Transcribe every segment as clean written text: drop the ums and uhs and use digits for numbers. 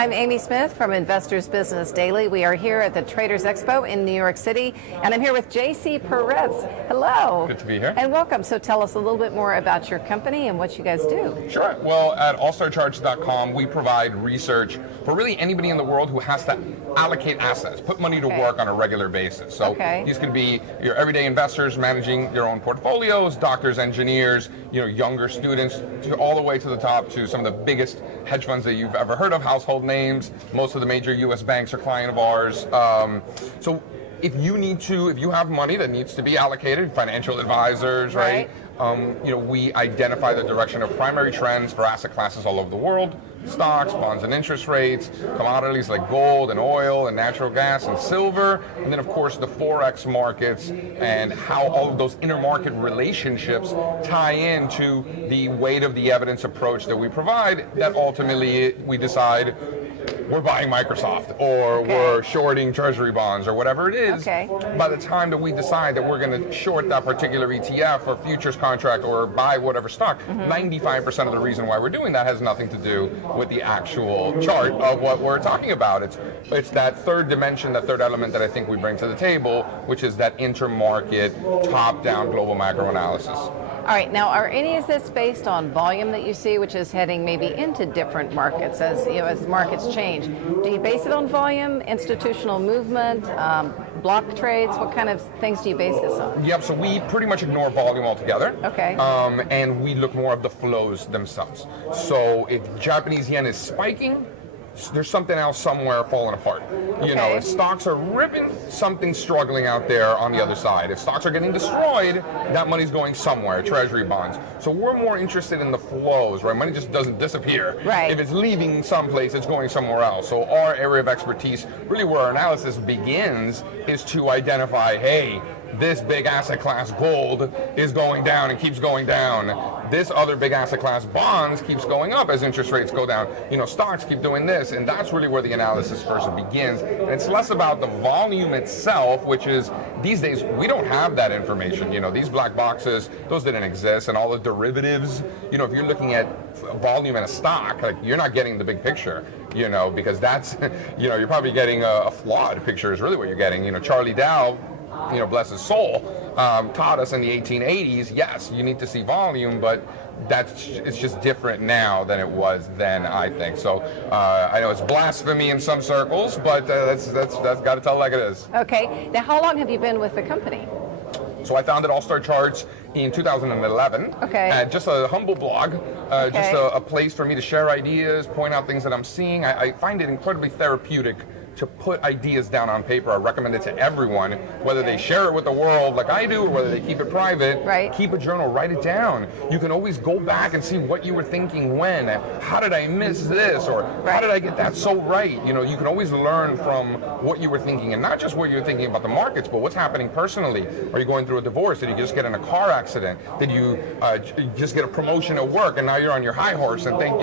I'm Amy Smith from Investors Business Daily. We are here at the Traders Expo in New York City, and I'm here with J.C. Parets. Hello. Good to be here. And welcome. So tell us a little bit more about your company and what you guys do. Sure. Well, at allstarcharts.com, we provide research for really anybody in the world who has to allocate assets, put money to work on a regular basis. So these could be your everyday investors managing your own portfolios, doctors, engineers, younger students, all the way to the top to some of the biggest hedge funds that you've ever heard of, household names. Most of the major U.S. banks are client of ours. So if you have money that needs to be allocated, financial advisors, right? We identify the direction of primary trends for asset classes all over the world: stocks, bonds and interest rates, commodities like gold and oil and natural gas and silver, and then of course the Forex markets and how all of those intermarket relationships tie into the weight of the evidence approach that we provide, that ultimately we decide we're buying Microsoft or we're shorting treasury bonds or whatever it is. By the time that we decide that we're going to short that particular ETF or futures contract or buy whatever stock, 95% of the reason why we're doing that has nothing to do with the actual chart of what we're talking about. It's that third dimension, that third element that I think we bring to the table, which is that intermarket, top-down global macro analysis. All right, now are any of this based on volume that you see, which is heading maybe into different markets as markets change? Do you base it on volume, institutional movement, block trades? What kind of things do you base this on? Yep, so we pretty much ignore volume altogether. Okay. And we look more at the flows themselves. So if Japanese yen is spiking, there's something else somewhere falling apart. If stocks are ripping, something's struggling out there on the other side. If stocks are getting destroyed, that money's going somewhere, treasury bonds. So we're more interested in the flows, right? Money just doesn't disappear. Right. If it's leaving someplace, it's going somewhere else. So our area of expertise, really where our analysis begins, is to identify, hey, this big asset class gold is going down and keeps going down. This other big asset class bonds keeps going up as interest rates go down. Stocks keep doing this, and that's really where the analysis first begins. And it's less about the volume itself, which is, these days, we don't have that information. These black boxes, those didn't exist, and all the derivatives, if you're looking at volume in a stock, you're not getting the big picture, because that's, you're probably getting a flawed picture is really what you're getting. Charlie Dow, bless his soul, taught us in the 1880s, yes, you need to see volume, but it's just different now than it was then, I think. So I know it's blasphemy in some circles, but that's got to tell it like it is. Okay. Now, how long have you been with the company? So I founded All-Star Charts in 2011. Just a humble blog, just a place for me to share ideas, point out things that I'm seeing. I find it incredibly therapeutic to put ideas down on paper. I recommend it to everyone, whether they share it with the world like I do or whether they keep it private. Keep a journal, write it down. You can always go back and see what you were thinking when. How did I miss this? Or how did I get that so right? You can always learn from what you were thinking, and not just what you're thinking about the markets, but what's happening personally. Are you going through a divorce? Did you just get in a car accident? Did you just get a promotion at work and now you're on your high horse and think,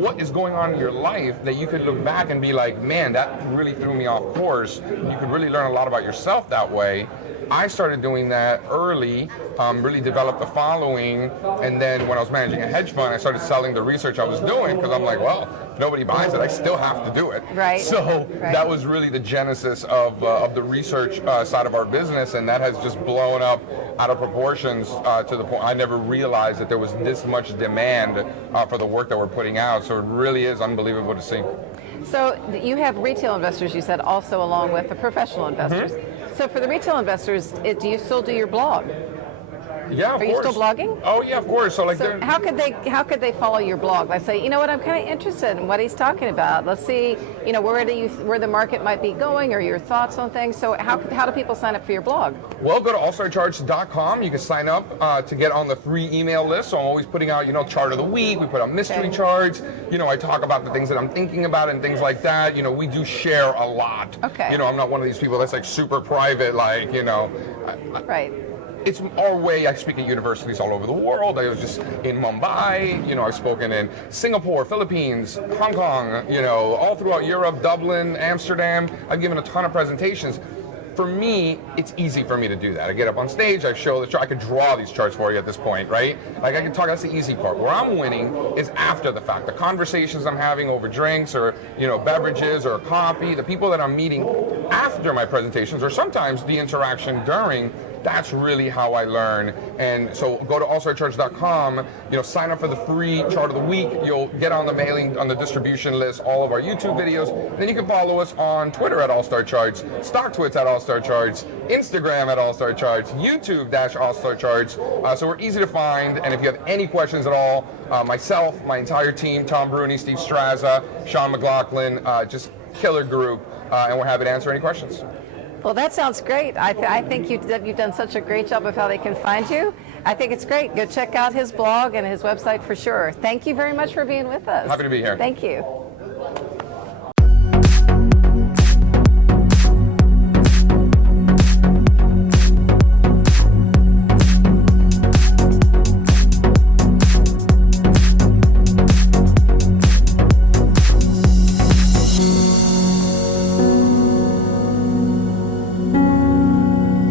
what is going on in your life that you could look back and be like, man, that really threw me off course. You could really learn a lot about yourself that way. I started doing that early, really developed the following, and then when I was managing a hedge fund, I started selling the research I was doing because I'm like, well, if nobody buys it, I still have to do it. So that was really the genesis of the research side of our business, and that has just blown up out of proportions to the point I never realized that there was this much demand for the work that we're putting out. So it really is unbelievable to see. So you have retail investors, you said, also along with the professional investors. So for the retail investors, do you still do your blog? Yeah, of course. Are you still blogging? Oh yeah, of course. So how could they follow your blog? Let's say, I'm kind of interested in what he's talking about. Let's see, where the market might be going or your thoughts on things. So how do people sign up for your blog? Well, go to allstarcharts.com. You can sign up to get on the free email list. So I'm always putting out, chart of the week. We put out mystery charts. I talk about the things that I'm thinking about and things like that. We do share a lot. I'm not one of these people that's like super private, It's our way. I speak at universities all over the world. I was just in Mumbai. I've spoken in Singapore, Philippines, Hong Kong, all throughout Europe, Dublin, Amsterdam. I've given a ton of presentations. for me, it's easy for me to do that. I get up on stage, I show the chart, I could draw these charts for you at this point, right? Like I can talk, that's the easy part. Where I'm winning is after the fact. The conversations I'm having over drinks or, beverages or coffee, the people that I'm meeting after my presentations, or sometimes the interaction during, that's really how I learn. And so go to allstarcharts.com, sign up for the free chart of the week. You'll get on the mailing, on the distribution list, all of our YouTube videos. Then you can follow us on Twitter at All-Star Charts, StockTwits at All-Star Charts, Instagram at All-Star Charts, YouTube-All-Star Charts. So we're easy to find. And if you have any questions at all, myself, my entire team, Tom Bruni, Steve Straza, Sean McLaughlin, just killer group. And we're happy to answer any questions. Well, that sounds great. I think you've done such a great job of how they can find you. I think it's great. Go check out his blog and his website for sure. Thank you very much for being with us. Happy to be here. Thank you.